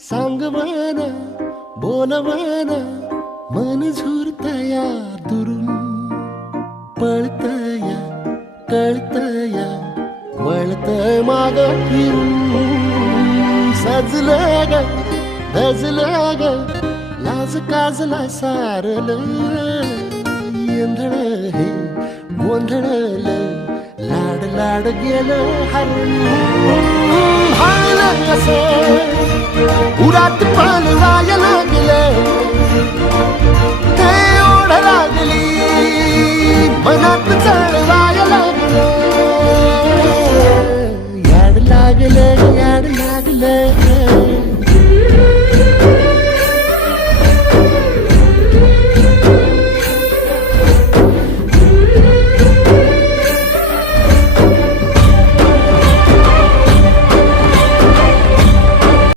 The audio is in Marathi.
सांगवाना बोलवाना मन झुरतया दुरून पळतया कळतया वळतय माग फिरून सजलं ग धजलं ग लाज काजला सारल येंधळ हे गोंधळल लाड लाड गेलं हरून हायलं कसं उरात पण जाय लागलं ते ओढ लागली मनात चढवाय लागलं याड लागलं याड लागलं